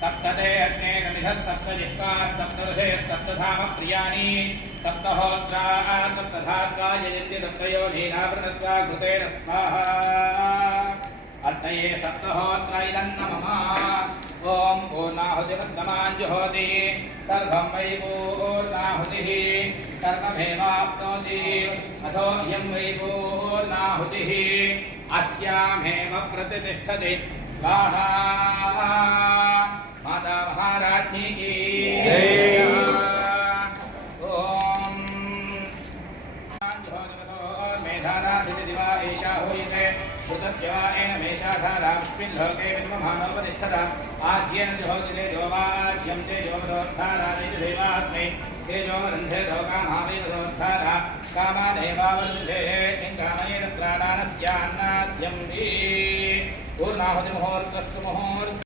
सप्तते अग्ने नमिधः सप्तजिह्वा सप्तर्षे सप्तधाम प्रियाणि सप्तहोत्रा सप्तधात्वा यजन्ति सप्तयोनीनावृतत्वा घृतेन स्वाहा अर्णये सप्तहोत्रा इदन्नमः ओम पूर्णाहुतिमन्त्रमाञ्जुहोति सर्वं वै पूर्णाहुतिः सर्वमेवाप्नोति अथो यं वै पूर्णाहुतिः अस्यामेव प्रतिष्ठति स्वाहा माता महाराज्ञी की ओम मेधानाधिदिवा एषा होयते श्रुतद्यवाएन मेषाधारास्मिन् लोके विद्ममानोपतिष्ठता आज्येन जुहोति तेजोवाज्यं तेजोवदोद्धारा तेजदेवास्मै तेजोवरन्धे लोकामावेदोद्धारा कामानेवावरुन्धे किङ्कामयेन प्राणानस्यान्नाद्यं हि पूर्णाहुतिमुहूर्तस्सु मुहूर्त